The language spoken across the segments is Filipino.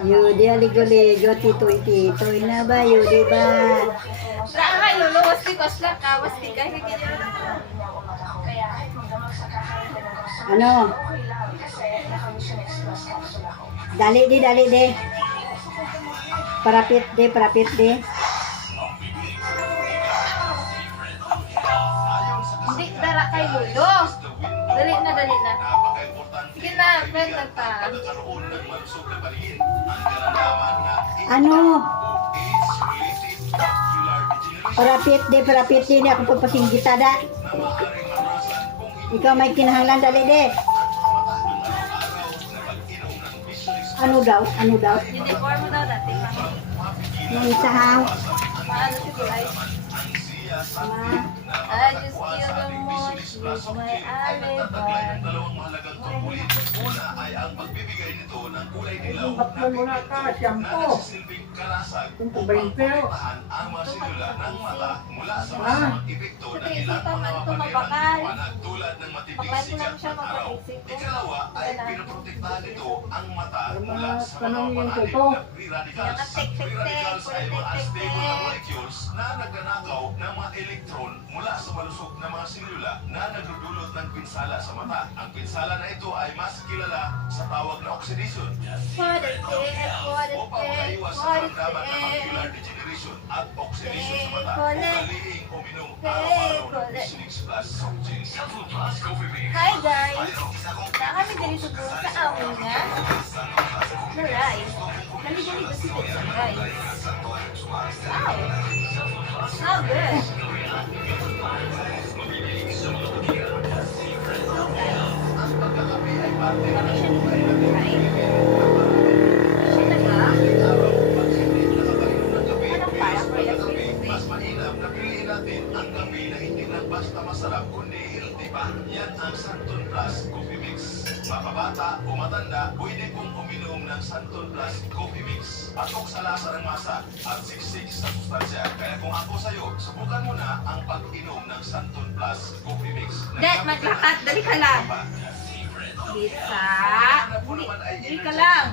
Yudi aligo-ligo, titoy-titoy na ba, Yudi ba? Rakay, lolo, wasti kosla ka, wasti ka, Ano? Dali di. Parapit di. Hindi, dara kay lolo. Dali na. Sige na, kwenta pa. Ano? Parapit di. Ako papasinggita da. Ikaw may kinahanglan, dali di. Ano daw? Uniform mo daw dati, ma. Yung isa ha? Paano si Kulay? I just feel the mood with my alibi. Dalawang mahalagang tungkulin. Una ay ang pagbibigay nito ng kulay dilaw Baklo muna ka, na shampoo. nagsisilbing kalasag Kung upang pabaypeo. protektahan ang mga selula ng mata mula sa Ah. masamang epekto ng Kasi ilang isipan mga man ito mapanirang mabakal. liwanag tulad ng matibig Baklan ko sikat lang siya ng araw. mapaisip ko. Ikalawa ay Wala. pinoprotektahan nito ang mata mula Mga sa mga tanong yung panganib totoo. na free radicals. Ang Nakatek-tek-tek, free radicals ay mga unstable na tek-tek-tek. molecules na nagnanakaw ng mga electron mula sa malusog na mga selula na nagdudulot ng pinsala sa mata. Ang pinsala na ito ay mas kilala sa tawag na oxidation. Upang makaiwas sa karamdaman ng macular degeneration at oxidation sa mata, ugaliing uminom araw-araw ng Visionix Plus Soft Drinks. Hi guys! Na kami dito sa amin nga. Naray. Naligo-ligo si Pizza guys. Wow! So good! Kami siya nito, right? Siya naga? Anong parang Mas mainam na piliin natin ang kape na hindi lang basta masarap kundi healthy pa. Yan ang Santon Plus Coffee Mix. Mapabata o matanda, pwede pong uminom ng Santon Plus Coffee Mix. Patok sa lasa ng masa at siksik sa sustansya. Kaya kung ako sa'yo, subukan mo na ang pag-inom ng Santon Plus Coffee Mix. Dad, maglakat. Dali ka lang. Pizza. Dali ka lang.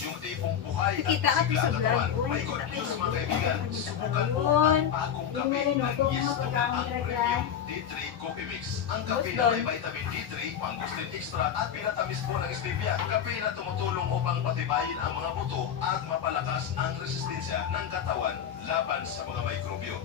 Yung tipong buhay at Kita ka sigla sa ang vlog. katawan. Uy, May kita good ka news sa mga vlog. kaibigan. Subukan mo Yun. ang bagong kape ng Yes to ang Premium D3 Coffee Mix. Ang kape na may vitamin D3, pangustin extra at pinatamis po ng stevia. Kape na tumutulong upang patibayin ang mga buto at mapalakas ang resistensya ng katawan laban sa mga mikrobyo.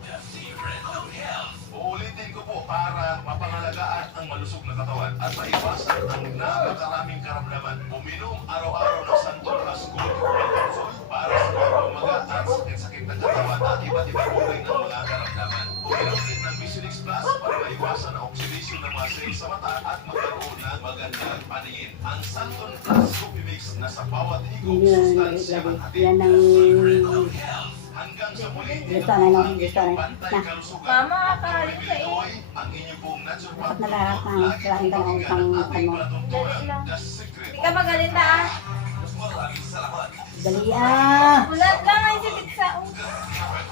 Uulitin ko po para mapangalagaan ang malusog na katawan at maiwasan ang napakaraming karamdaman. Uminom araw-araw ng Santon Plus Gold Capsule para sa mga umaga at sakit-sakit ng katawan at iba't ibang uri ng mga karamdaman. Uminom din ng Visionix Plus para maiwasan ang oxidation ng mga cells sa mata at magkaroon ng magandang paningin. Ang Santon Plus Coffee Mix na sa bawat higop sustansya ang hatid Yan ang hanggang sa muli. gusto na lang. Bantay kalusugan. Mama, kakahalin ka eh. Ito'y ang inyong pong natural Dapat nalahat ng kailangan ka ng isang ating ano. palatuntunan. Dali lang. The secret. Hindi ka magalita ah. Maraming salamat. Dali ah. Bulat lang ay si Pizza.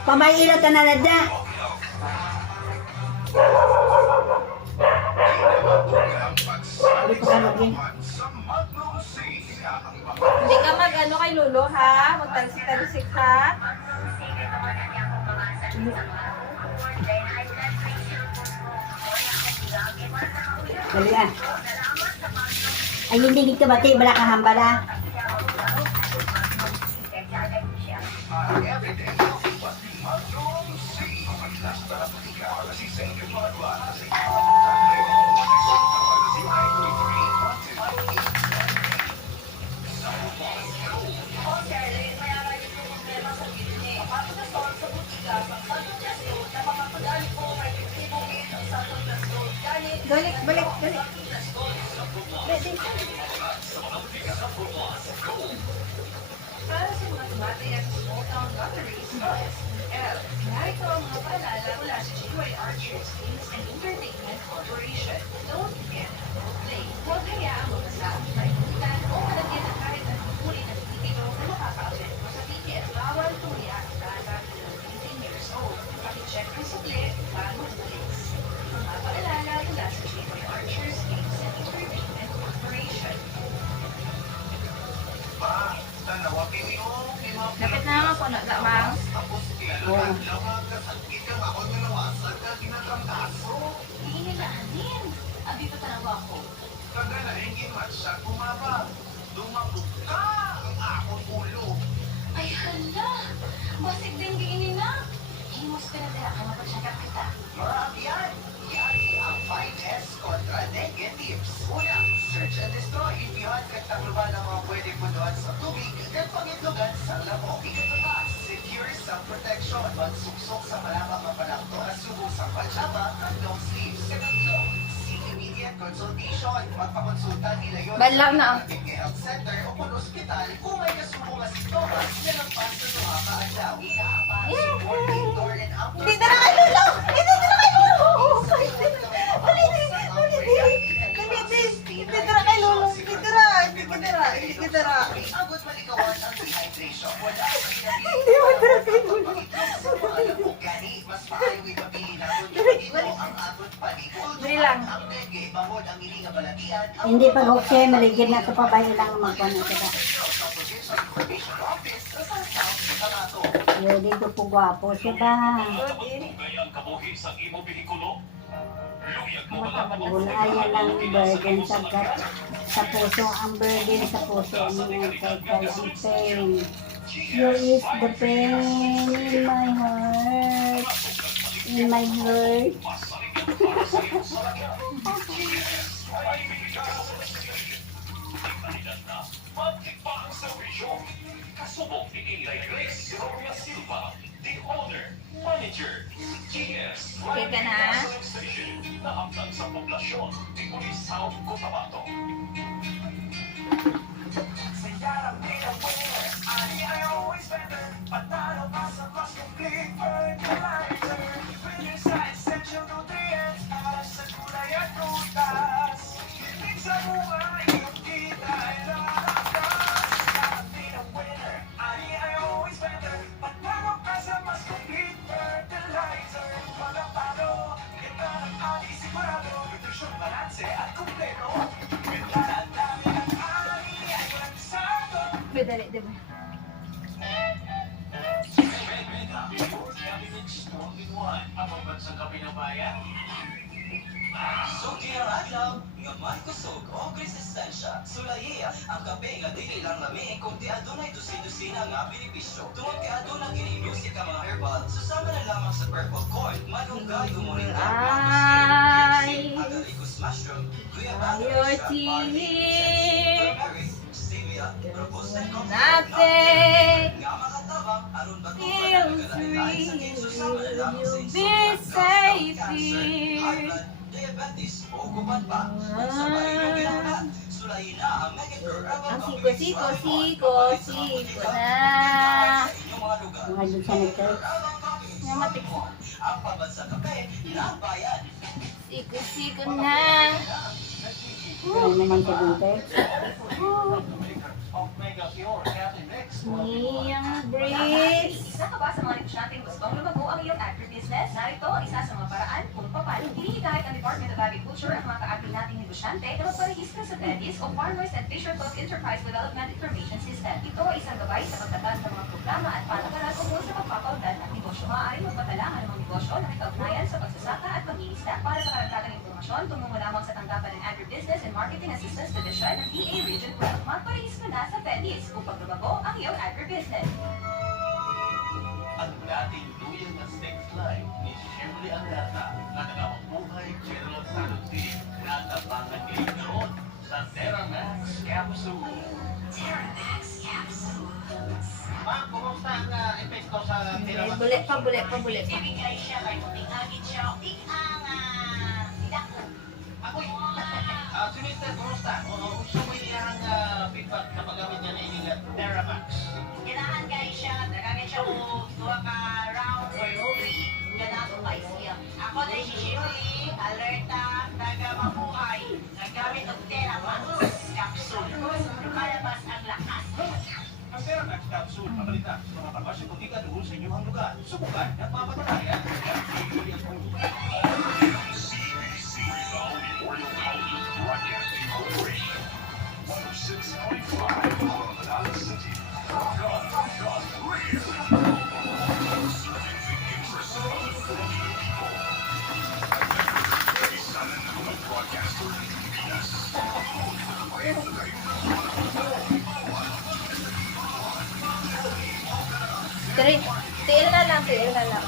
Pamailat ka na nadya. Hindi ko ka lagi. Hindi ka mag-ano kay Lolo ha. Magtalsik-talsik ha. Dali ah. Ay hindi dito bati. Bala ka hambala. Balik. ko na mang. Oo. Hihinaanin. Dito talaga ako. Ay, hala. Basig din giini na. Himos ka na dira ka mapagsyakap kita. Ang 5S kontra negatives. Una, search and destroy. Ipihan katangluban ang mga pwede punuan sa tubig at pangitlogan sa lamok. Ikatapa, secure sa protection. Magsuksok sa malamang mapalakto at subo sa pansaba at long sleeves. Ikatlo, seek immediate consultation. Magpakonsulta nila yun Banlaw na. sa health center o kung ospital kung may kasubong na sintomas na nagpas sa mga kaadlaw. Ikaapat, support indoor and outdoor. Hindi na kayo lang! Hindi na kayo lang! Agot malikawan ang dehydration. Wala ang Hindi mo tira kayo lang. mas maayo ipapili natin ito ang agot palikod. Dali lang. Ang dengue, bangod ang ilinga balatian. Hindi pag okay, maligid na ito pa ba lang magpano sila. Sa Provincial Information Office sa South Cotabato. Yo, dito po gwapo siya ba? Gayang kabuhi sa imo behikulo. Luyag mo Bulayan lang burden sa puso. Ang burden sa puso niya kay ang pain. You is the pain in my heart. In my heart. Kasubok ni Inday Grace Gloria Silva, the owner, manager, GS, Okay ka na? Station na hanggang sa poblasyon, Ticuli South Cotabato. Dali, diba? Sugi ang adlaw, nga may kusog o resistensya. Sulaya, ang kape nga dili lang lami kundi adunay dusin-dusina nga benepisyo. Tungod kay adunay kini-music ang mga herbal, susama na lamang sa purple corn, malunggay, umurinda, Ay. agaricus mushroom, Ayaw, chili. stevia, robust and Natin. nga makatabang aron ba Feel free. You'll be safe here. diabetes o gubat pa. Sa marinong ginagawa, sulayin na ang Megacure Herbal Ang Combination siko na. inyong mga lugar. Mga doon sa nag-church. Nga matik. Ang pabansa kape, bayan. Siko na. Ano naman sa dito? Niyang breeze. Isa ka ba sa mga negosyanteng gustong lumago ang iyong agribusiness? Narito ang isa sa mga paraan kung paano hinihikayat ang Department of Agriculture ang mga kaagri nating negosyante na magparehistro sa TEDIS o Farmers and Fisher Folk Enterprise Development Information System. Ito ay isang gabay sa pagtatag ng mga programa at patakaran tungkol sa pagpapaunlad ng negosyo. Maaaring magpadala ang mga negosyo na may kaugnayan sa pagsasaka at pag-iisda. Para sa karagdagang impormasyon, tumungo lamang sa tanggapan ng Agribusiness and Marketing Assistance Division ng PA Region 12. Magparehistro na sa TEDIS upang lumago ang iyong agribusiness. Ang dating luyang na sex life ni Shirley Angata na nakabuhay General Santos City natabangan ngayon noon sa Terramax Capsule. Terramax Capsules. Ma'am, kumusta ang epekto sa Bulit pa. Ibigay siya kay muting agit siya. Dako. Ako'y, si Mr. Kumusta? Gusto mo iyang feedback na paggamit niya na inyong Terramax? Ganahan kayo siya. Nagagay siya mo. Duha ka round or 3. Ganahan pa siya. Ako na si Shirley. Alerta. Taga mabuhay. Nagamit ang Terramax Capsule. Lumalabas ang lakas. Ang Terramax Capsule, kabalita sa mga parbasyo putika doon sa inyong lugar. Subukan at mapatalayan. CBC Valley Memorial College's Broadcasting Corporation. 106.5 Coronado City. God real. Tiil na lang, tiil na lang.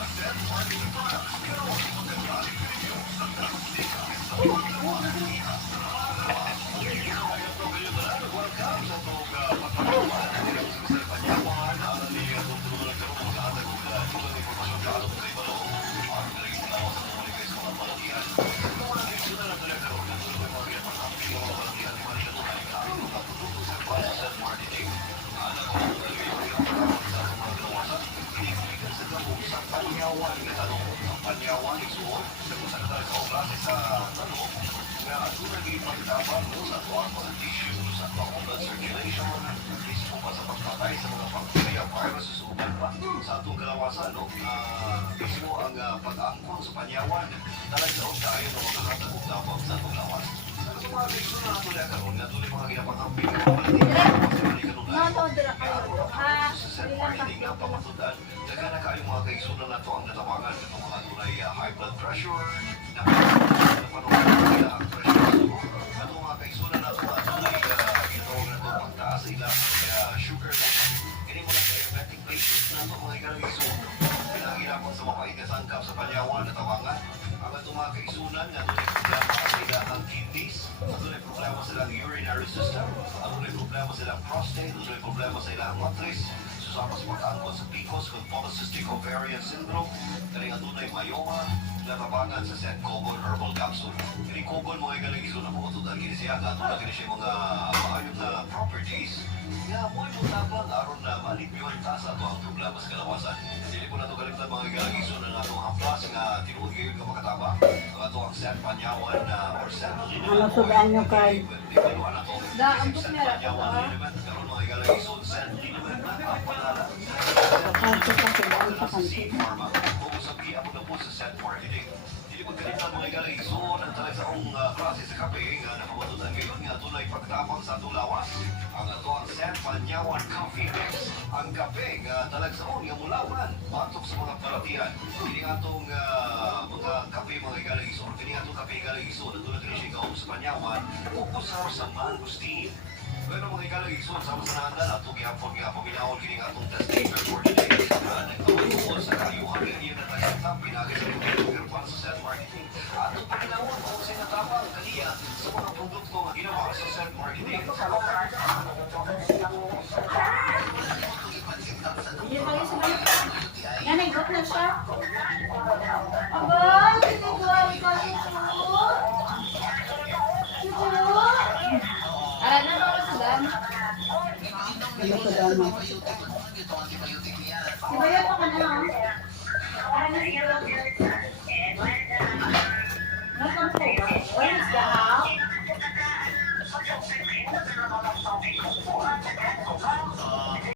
Sa atong kalawasan, no? Mismo ang pag-angkon sa panyawan, talagsaon tayo ng mga katagong labang sa atong lawas. Kasi mga kaiso na ito na karoon, na ito mga ginapakamping na No, dira kayo. Ha, sa set marketing nga pamatudan, daga na kayo mga kaiso na nato ang natabangan ng mga tunay high blood pressure, na panunod nila ang pressure. Ato mga kaiso na nato ang tunay ginawag na ito pagtaas sa ilang sugar level. Kini mga diabetic patients na ito mga kaiso. Pinahirapan sa mapait na sangkap sa panyawan na tawangan. Ang itong mga kaisunan na ito problema sa ilang kidneys, ito ay problema sa ilang urinary system, ito ay problema sa ilang prostate, ito ay problema sa ilang matris, susama sa pag-angkot sa PCOS with polycystic ovarian syndrome, kaling ito ay myoma, natabangan sa St. Cobol Herbal Capsule. Kini Cobol mga igalang iso na po ito dahil kini siya, ito na kini siya mga maayong na properties nga mo yung tabang aron na malipyuhan ta sa ito ang problema sa kalawasan. Hindi po na ito kalimtan mga igalang iso na nga itong haplas nga tinuod kayo ka makataba. Ang ito ang St. Panyawan or St. Ano sudan nyo kay? Da, ang book niya. Karoon mga igalang iso, St. Liniment na ang pangalan. Kanto sa sudan sa kanto. Pharma, kung sabi ako na po sa St. Marketing. Hindi po kalitan mga igalang iso ng talagsakong klase sa kape nga nakamatutan ngayon nga tunay pagtapang sa atong lawas. Ang ito ang St. Panyawan Coffee Mix. Ang kape nga talagsaon nga mulawan batok sa mga palatian. Hindi nga itong mga kape mga igalang iso. Hindi nga itong kape igalang iso na tulad rin siya ikaw sa Panyawan ukusar sa mangustin. Pero mga ikalang iso sa masanandal at itong gihapon nga paminahon kini nga itong testator for today. Nagtawag sa kayuhan nga niya na tagatang pinagay sa pero para sa St. Marketing. At itong paminahon kung sinatapang kaniya sa mga produkto nga ginawa sa St. Marketing. Yan, nag-got na siya. Aba, sinigawin ka susunod. Susunod. Aran na ba sudan? Ano sudan mo? Di ba yan pa ka na? Aran na siguro.